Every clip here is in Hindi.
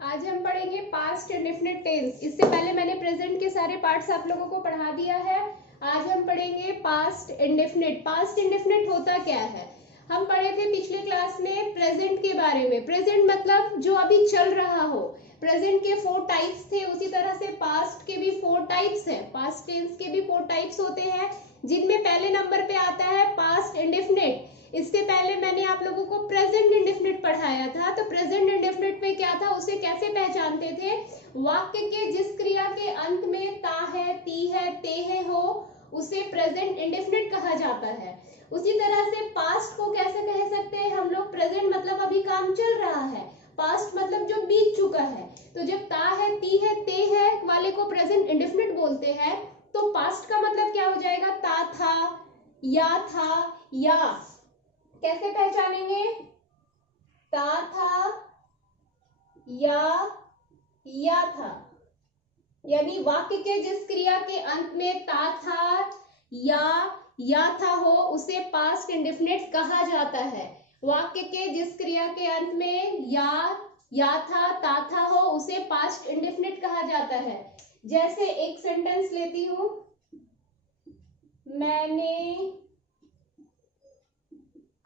आज हम पढ़ेंगे पास्ट इंडेफिनिट टेंस। इससे पहले मैंने प्रेजेंट के सारे पार्ट्स आप लोगों को पढ़ा दिया है। आज हम पढ़ेंगे पास्ट इंडेफिनिट। पास्ट इंडेफिनिट होता क्या है? हम पढ़े थे पिछले क्लास में प्रेजेंट के बारे में। प्रेजेंट मतलब जो अभी चल रहा हो। प्रेजेंट के 4 टाइप्स थे, उसी तरह से पास्ट के भी 4 टाइप्स है। पास्ट टेंस के भी 4 टाइप्स होते हैं, जिनमें पहले नंबर पे आता है पास्ट इंडेफिनिट। इससे पहले मैंने आप लोगों को प्रेजेंट इंडेफिनिट पढ़ाया था। तो प्रेजेंट इंडेफिनिट में क्या था, उसे कैसे पहचानते थे? वाक्य के जिस क्रिया के अंत में ता है, ती है, ते है हो, उसे प्रेजेंट इंडेफिनिट कहा जाता है। उसी तरह से पास्ट को कैसे कह सकते हैं हम लोग? प्रेजेंट मतलब अभी काम चल रहा है, पास्ट मतलब जो बीत चुका है। तो जब ता है, ती है, ते है वाले को प्रेजेंट इंडेफिनिट बोलते हैं, तो पास्ट का मतलब क्या हो जाएगा? ता था, या था, या। कैसे पहचानेंगे? ता था, या था, यानी वाक्य के जिस क्रिया के अंत में ता था या था हो, उसे पास्ट इंडेफिनिट कहा जाता है। वाक्य के जिस क्रिया के अंत में या था, ता था हो, उसे पास्ट इंडेफिनिट कहा जाता है। जैसे एक सेंटेंस लेती हूं, मैंने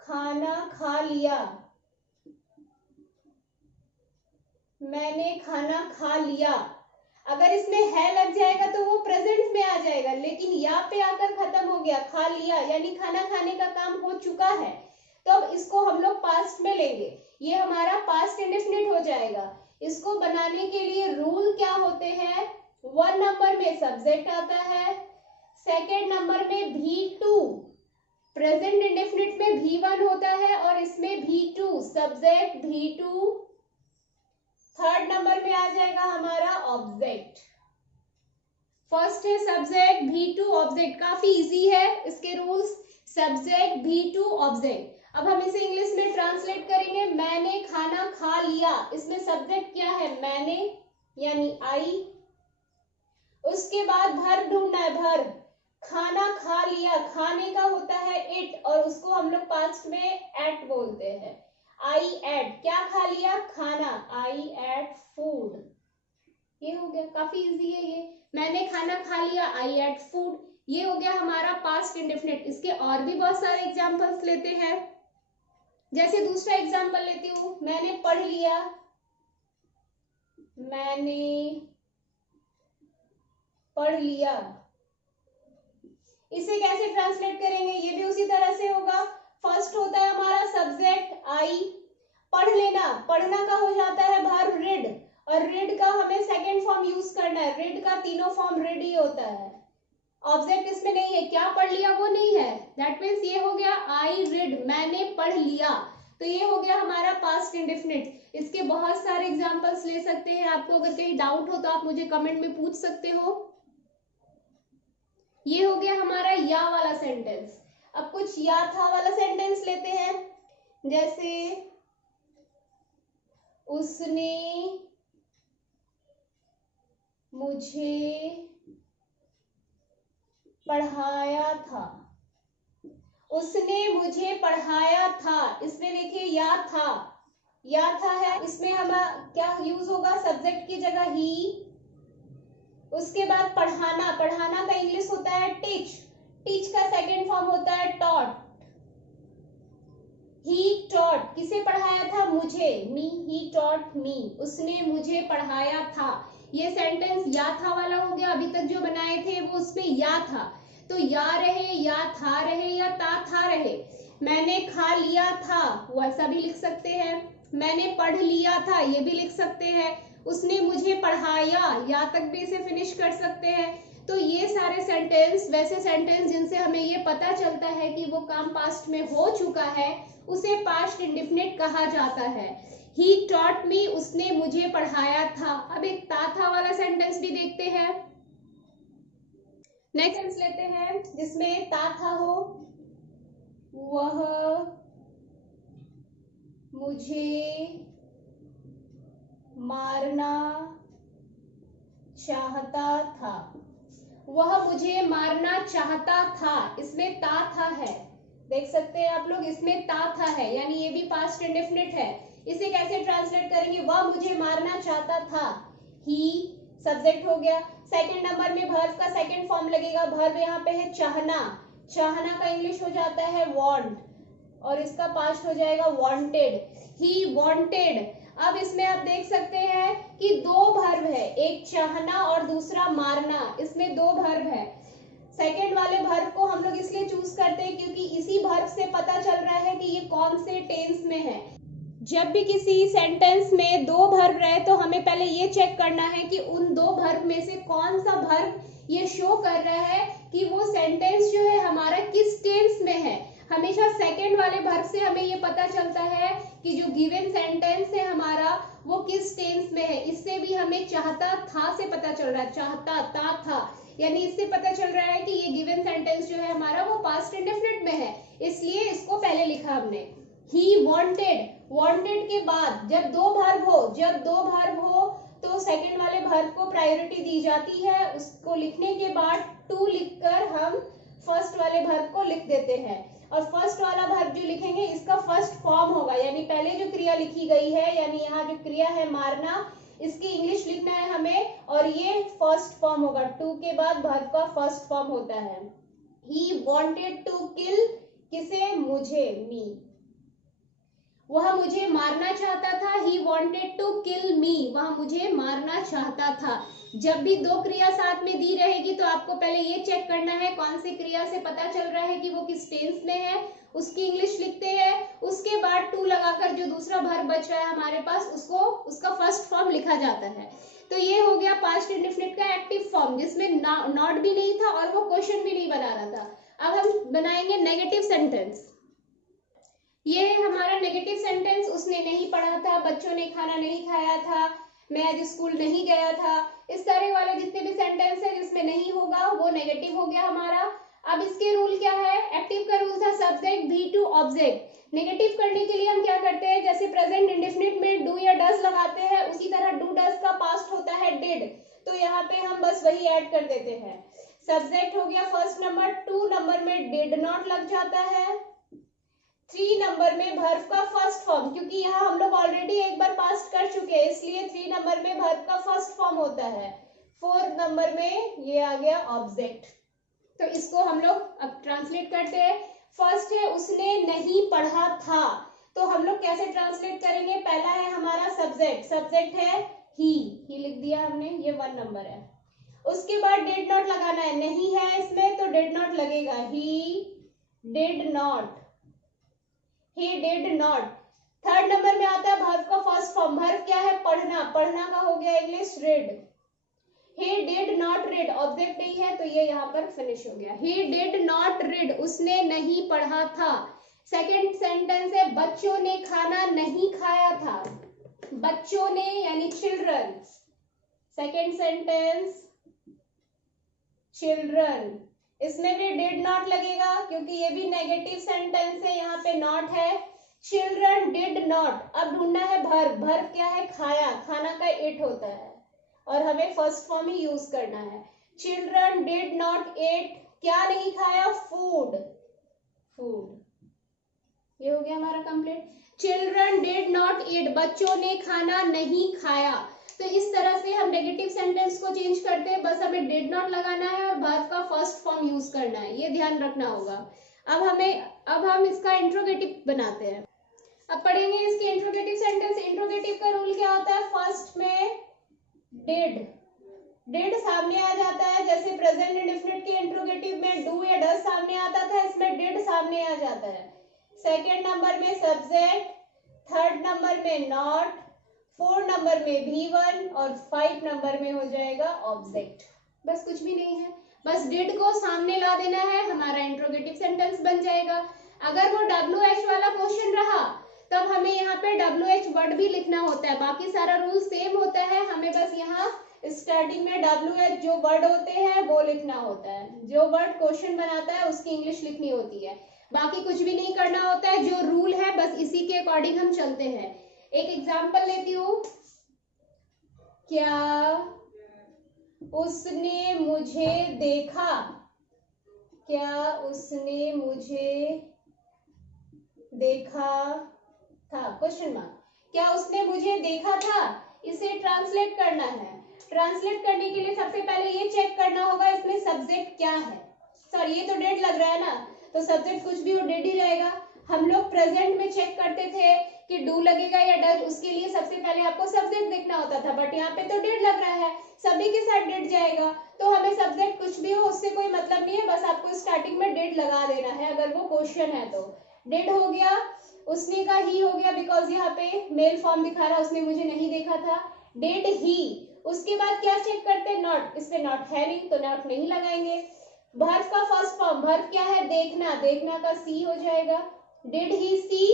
खाना खा लिया। मैंने खाना खा लिया। अगर इसमें है लग जाएगा तो वो प्रेजेंट में आ जाएगा, लेकिन या पे आकर खत्म हो गया, खा लिया यानी खाना खाने का काम हो चुका है। तो अब इसको हम लोग पास्ट में लेंगे, ये हमारा पास्ट इंडेफिनिट हो जाएगा। इसको बनाने के लिए रूल क्या होते हैं? 1 नंबर में सब्जेक्ट आता है, सेकेंड नंबर में भी2, प्रेजेंट इंडेफिनिट में भी1 होता है और इसमें भी2, सब्जेक्ट भी2। थर्ड नंबर में आ जाएगा हमारा ऑब्जेक्ट। फर्स्ट है सब्जेक्ट, भी2, ऑब्जेक्ट। काफी इजी है इसके रूल्स, सब्जेक्ट, भी2, ऑब्जेक्ट। अब हम इसे इंग्लिश में ट्रांसलेट करेंगे। मैंने खाना खा लिया, इसमें सब्जेक्ट क्या है? मैंने यानी आई। उसके बाद भर ढूंढना है, भर। खाना खा लिया, खाने का होता है इट, और उसको हम लोग पास्ट में एट बोलते हैं। आई एट, क्या खा लिया? खाना। आई एट फूड। ये हो गया, काफी इजी है ये। मैंने खाना खा लिया, आई एट फूड। ये हो गया हमारा पास्ट इंडेफिनिट। इसके और भी बहुत सारे एग्जांपल्स लेते हैं। जैसे दूसरा एग्जांपल लेती हूं, मैंने पढ़ लिया। मैंने पढ़ लिया। इसे कैसे ट्रांसलेट करेंगे? ये भी उसी तरह से होगा। फर्स्ट होता है हमारा सब्जेक्ट आई, पढ़ लेना, पढ़ना का हो जाता है वर्ब रीड, और रीड का हमें सेकंड फॉर्म यूज करना है। रीड का तीनों फॉर्म रीड ही होता है। ऑब्जेक्ट इसमें नहीं है, क्या पढ़ लिया वो नहीं है। दैट मीन्स ये हो गया आई रीड, मैंने पढ़ लिया। तो ये हो गया हमारा पास्ट इंडेफिनिट। इसके बहुत सारे एग्जांपल्स ले सकते हैं। आपको अगर कहीं डाउट हो तो आप मुझे कमेंट में पूछ सकते हो। ये हो गया हमारा या वाला सेंटेंस। अब कुछ या था वाला सेंटेंस लेते हैं। जैसे उसने मुझे पढ़ाया था। उसने मुझे पढ़ाया था, इसमें देखिए या था है, इसमें हम क्या यूज होगा? सब्जेक्ट की जगह ही। उसके बाद पढ़ाना, पढ़ाना का इंग्लिश होता है टीच, टीच का सेकंड फॉर्म होता है टॉट। ही टॉट, किसे पढ़ाया था? मुझे, मी, ही टॉट मी, उसने मुझे पढ़ाया था। ये सेंटेंस या था वाला हो गया। अभी तक जो बनाए थे वो उसमें या था, तो या रहे, या था रहे, या ता था रहे। मैंने खा लिया था, वैसा भी लिख सकते हैं। मैंने पढ़ लिया था, ये भी लिख सकते हैं। उसने मुझे पढ़ाया, या तक भी इसे फिनिश कर सकते हैं। तो ये सारे सेंटेंस, वैसे सेंटेंस जिनसे हमें ये पता चलता है कि वो काम पास्ट में हो चुका है, उसे पास्ट इंडेफिनिट कहा जाता है। ही टॉट मी, उसने मुझे पढ़ाया था। अब एक ता था वाला सेंटेंस भी देखते हैं। नेक्स्ट सेंटेंस लेते हैं जिसमें ता था हो। वह मुझे मारना चाहता था। वह मुझे मारना चाहता था, इसमें ता था है। देख सकते हैं आप लोग, इसमें था है, यानी ये भी पास्ट इंडेफिनिट है। इसे कैसे ट्रांसलेट करेंगे? वह मुझे मारना चाहता था, ही सब्जेक्ट हो गया। सेकंड नंबर में वर्ब का सेकंड फॉर्म लगेगा, वर्ब यहाँ पे है चाहना, चाहना का इंग्लिश हो जाता है वांट, और इसका पास्ट हो जाएगा वांटेड, ही वांटेड। अब इसमें आप देख सकते हैं कि दो वर्ब है, एक चाहना और दूसरा मारना, इसमें दो वर्ब है। सेकेंड वाले वर्ब को हम लोग इसलिए चूज करते हैं क्योंकि इसी वर्ब से पता चल रहा है कि ये कौन से टेंस में है। जब भी किसी सेंटेंस में दो वर्ब रहे तो हमें पहले ये चेक करना है कि उन दो वर्ब में से कौन सा वर्ब ये शो कर रहा है कि वो सेंटेंस जो है हमारा किस टेंस में है। हमेशा सेकंड वाले वर्ब से हमें ये पता चलता है कि जो गिवन सेंटेंस है हमारा वो किस टेंस में है। इससे भी हमें चाहता था से पता चल रहा है, चाहता था, यानी इससे पता चल रहा है कि ये गिवन सेंटेंस जो है हमारा वो पास्ट इंडेफिनिट में है, इसलिए इसको पहले लिखा हमने। ही वांटेड, वांटेड के बाद जब दो वर्ब हो तो सेकंड वाले वर्ब को प्रायोरिटी दी जाती है। उसको लिखने के बाद टू लिखकर हम फर्स्ट वाले वर्ब को लिख देते हैं, और फर्स्ट वाला वर्ब जो लिखेंगे इसका फर्स्ट फॉर्म होगा, यानी पहले जो क्रिया लिखी गई है, यानी यहाँ जो क्रिया है मारना, इसकी इंग्लिश लिखना है हमें, और ये फर्स्ट फॉर्म होगा। टू के बाद वर्ब का फर्स्ट फॉर्म होता है। ही वांटेड टू किल, किसे? मुझे, मी। वह मुझे मारना चाहता था, ही वॉन्टेड टू किल मी, वह मुझे मारना चाहता था। जब भी दो क्रिया साथ में दी रहेगी तो आपको पहले ये चेक करना है कौन सी क्रिया से पता चल रहा है कि वो किस टेंस में है, उसकी इंग्लिश लिखते हैं। उसके बाद टू लगाकर जो दूसरा वर्ब बच रहा है हमारे पास, उसको उसका फर्स्ट फॉर्म लिखा जाता है। तो ये हो गया पास्ट इंडेफिनिट का एक्टिव फॉर्म, जिसमें नॉट भी नहीं था और वो क्वेश्चन भी नहीं बना रहा था। अब हम बनाएंगे नेगेटिव सेंटेंस। ये है हमारा नेगेटिव सेंटेंस, उसने नहीं पढ़ा था, बच्चों ने खाना नहीं खाया था, मैं आज स्कूल नहीं गया था। इस तरह वाले जितने भी सेंटेंस है जिसमें नहीं होगा वो नेगेटिव हो गया हमारा। अब इसके रूल क्या है? एक्टिव का रूल था subject be to object. Negative करने के लिए हम क्या करते हैं, जैसे प्रेजेंट इंडेफिनिट में डू या डज लगाते हैं, उसी तरह डू डज का पास्ट होता है डिड, तो यहाँ पे हम बस वही ऐड कर देते हैं। सब्जेक्ट हो गया फर्स्ट नंबर, 2 नंबर में डिड नॉट लग जाता है, 3 नंबर में वर्ब का फर्स्ट फॉर्म, क्योंकि यहाँ हम लोग ऑलरेडी एक बार पास्ट कर चुके हैं इसलिए 3 नंबर में वर्ब का फर्स्ट फॉर्म होता है। 4 नंबर में ये आ गया ऑब्जेक्ट। तो इसको हम लोग अब ट्रांसलेट करते हैं। फर्स्ट है उसने नहीं पढ़ा था, तो हम लोग कैसे ट्रांसलेट करेंगे? पहला है हमारा सब्जेक्ट, सब्जेक्ट है ही लिख दिया हमने, ये 1 नंबर है। उसके बाद डिड नॉट लगाना है, नहीं है इसमें तो डिड नॉट लगेगा, he did not, he did not। Third number में आता है वर्ब का फर्स्ट फॉर्म, वर्ब क्या है? पढ़ना, पढ़ना का हो गया English read। he did not read, object नहीं है तो ये यहाँ पर फिनिश हो गया। he did not read, उसने नहीं पढ़ा था। सेकेंड सेंटेंस है बच्चों ने खाना नहीं खाया था, बच्चों ने यानी चिल्ड्रन। सेकेंड सेंटेंस चिल्ड्रन, इसमें भी डिड नॉट लगेगा क्योंकि ये भी नेगेटिव सेंटेंस है, यहाँ पे नॉट है। Children did not. अब ढूंढना है वर्ब, वर्ब क्या है? खाया, खाना का इट होता है और हमें फर्स्ट फॉर्म ही यूज करना है। चिल्ड्रन डिड नॉट ईट, क्या नहीं खाया? Food, food. ये हो गया हमारा complete. Children did not eat, बच्चों ने खाना नहीं खाया। तो इस तरह से हम नेगेटिव सेंटेंस को चेंज करते हैं, बस हमें डिड नॉट लगाना है और वर्ब का फर्स्ट फॉर्म यूज करना है, ये ध्यान रखना होगा। अब हम इसका इंट्रोगेटिव बनाते हैं। अब पढ़ेंगे इसके इंट्रोगेटिव सेंटेंस। इंट्रोगेटिव का रूल क्या होता है? फर्स्ट में डिड सामने आ जाता है, जैसे प्रेजेंट इंडेफिनिट के इंट्रोगेटिव में डू या डज सामने आता था, इसमें डिड सामने आ जाता है। सेकेंड नंबर में सब्जेक्ट, थर्ड नंबर में नॉट, 4 नंबर में V1 और 5 नंबर में हो जाएगा ऑब्जेक्ट। बस कुछ भी नहीं है, बस डिड को सामने ला देना है, हमारा इंट्रोगेटिव सेंटेंस बन जाएगा। अगर वो WH वाला क्वेश्चन रहा तब हमें यहाँ पे WH वर्ड भी लिखना होता है, बाकी सारा रूल सेम होता है, हमें बस यहाँ स्टार्टिंग में WH जो वर्ड होते हैं वो लिखना होता है, जो वर्ड क्वेश्चन बनाता है उसकी इंग्लिश लिखनी होती है, बाकी कुछ भी नहीं करना होता है। जो रूल है बस इसी के अकॉर्डिंग हम चलते हैं। एक एग्जाम्पल लेती हूँ, क्या उसने मुझे देखा, क्या उसने मुझे देखा था, क्वेश्चन मार्क। क्या उसने मुझे देखा था, इसे ट्रांसलेट करना है। ट्रांसलेट करने के लिए सबसे पहले ये चेक करना होगा इसमें सब्जेक्ट क्या है। सॉरी, ये तो डेड लग रहा है ना, तो सब्जेक्ट कुछ भी हो डेड ही रहेगा। हम लोग प्रेजेंट में चेक करते थे कि डू लगेगा या डज, उसके लिए सबसे पहले आपको सब्जेक्ट देखना होता था, बट यहाँ पे तो डेड लग रहा है, सभी के साथ डेड जाएगा, तो हमें सब्जेक्ट कुछ भी हो उससे कोई मतलब नहीं है, बस आपको स्टार्टिंग में डेड लगा देना है अगर वो क्वेश्चन है तो। डेड हो गया, उसने का ही हो गया बिकॉज यहाँ पे मेल फॉर्म दिखा रहा है, उसने मुझे नहीं देखा था, डेड ही। उसके बाद क्या चेक करते हैं, नॉट, इस पे नॉट है नहीं तो नॉट नहीं लगाएंगे। वर्ब का फर्स्ट फॉर्म, वर्ब क्या है, देखना, देखना का सी हो जाएगा, डिड ही सी,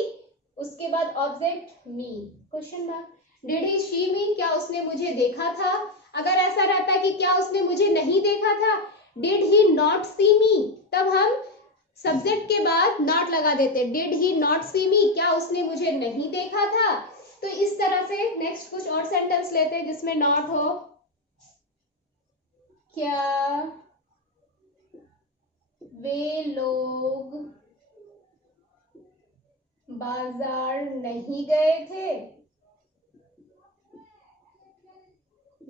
उसके बाद object me, question mark. Did he see me, क्या उसने मुझे देखा था। अगर ऐसा रहता कि क्या उसने मुझे नहीं देखा था, डिड ही नॉट सी मी, तब हम सब्जेक्ट के बाद नॉट लगा देते, did he not C me, क्या उसने मुझे नहीं देखा था। तो इस तरह से नेक्स्ट कुछ और सेंटेंस लेते हैं जिसमें नॉट हो। क्या वे लोग बाजार नहीं गए थे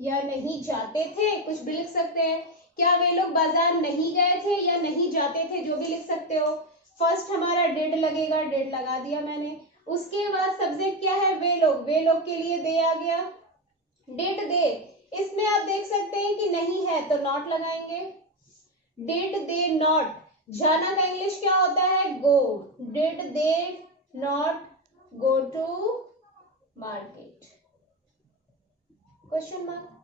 या नहीं जाते थे, कुछ भी लिख सकते हैं। क्या वे लोग बाजार नहीं गए थे या नहीं जाते थे, जो भी लिख सकते हो। फर्स्ट हमारा डेड लगेगा, डेड लगा दिया मैंने। उसके बाद सब्जेक्ट क्या है, वे लोग, वे लोग के लिए दे आ गया, डिड दे। इसमें आप देख सकते हैं कि नहीं है तो नॉट लगाएंगे, डिड दे नॉट, जाना का इंग्लिश क्या होता है, go, did they not go to market, question mark.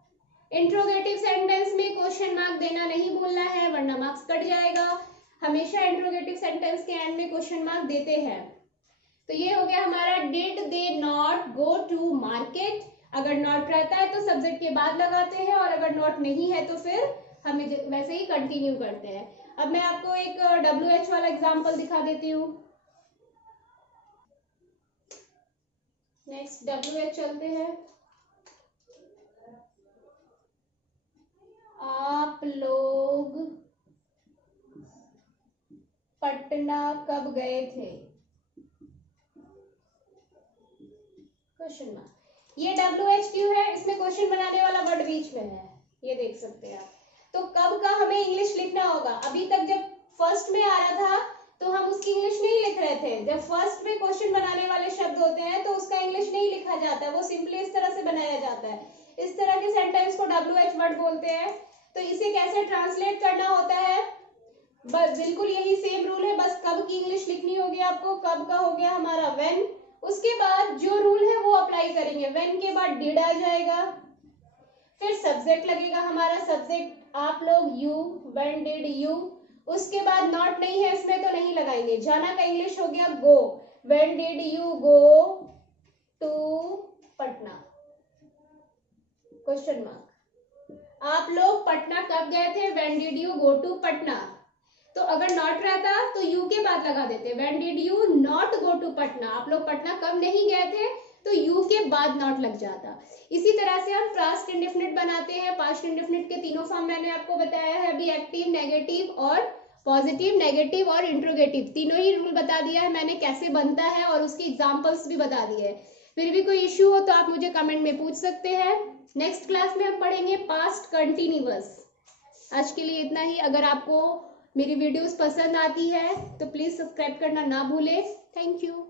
Interrogative sentence में क्वेश्चन मार्क देना नहीं भूलना है वरना मार्क्स कट जाएगा। हमेशा इंट्रोगेटिव सेंटेंस के एंड में क्वेश्चन मार्क देते हैं। तो ये हो गया हमारा did they not go to market. अगर नॉट रहता है तो सब्जेक्ट के बाद लगाते हैं और अगर नॉट नहीं है तो फिर हमें वैसे ही कंटिन्यू करते हैं। अब मैं आपको एक WH वाला एग्जांपल दिखा देती हूँ। नेक्स्ट WH चलते हैं। आप लोग पटना कब गए थे, क्वेश्चन मार्क। ये WH क्यों है, इसमें क्वेश्चन बनाने वाला वर्ड बीच में है, ये देख सकते हैं आप। तो कब का हमें इंग्लिश लिखना होगा। अभी तक जब फर्स्ट में आ रहा था तो हम उसकी इंग्लिश नहीं लिख रहे थे। जब फर्स्ट में क्वेश्चन बनाने वाले शब्द होते हैं तो उसका इंग्लिश नहीं लिखा जाता है, वो सिंपली इस तरह से बनाया जाता है। इस तरह के सेंटेंस को WH वर्ड बोलते हैं। तो इसे कैसे ट्रांसलेट करना होता है, बस बिल्कुल यही सेम रूल है, बस कब की इंग्लिश लिखनी होगी आपको। कब का हो गया हमारा व्हेन, उसके बाद जो रूल है वो अप्लाई करेंगे। व्हेन के बाद डिड आ जाएगा, फिर सब्जेक्ट लगेगा हमारा, सब्जेक्ट आप लोग, यू, व्हेन डिड यू। उसके बाद नॉट नहीं है इसमें तो नहीं लगाएंगे। जाना का इंग्लिश हो गया go, when did you go to Patna, question mark. आप लोग पटना कब गए थे, when did you go to Patna. तो अगर नॉट रहता तो यू के बाद लगा देते, when did you not go to Patna, आप लोग पटना कब नहीं गए थे, तो यू के बाद नॉट लग जाता। इसी तरह से हम पास्ट इंडेफिनिट बनाते हैं। पास्ट इंडेफिनिट के तीनों फॉर्म मैंने आपको बताया है अभी, एक्टिव, नेगेटिव और पॉजिटिव, नेगेटिव और इंट्रोगेटिव, तीनों ही रूल बता दिया है मैंने कैसे बनता है और उसकी एग्जांपल्स भी बता दिए है। फिर भी कोई इश्यू हो तो आप मुझे कमेंट में पूछ सकते हैं। नेक्स्ट क्लास में हम पढ़ेंगे पास्ट कंटिन्यूअस। आज के लिए इतना ही। अगर आपको मेरी वीडियोस पसंद आती है तो प्लीज सब्सक्राइब करना ना भूलें। Thank you.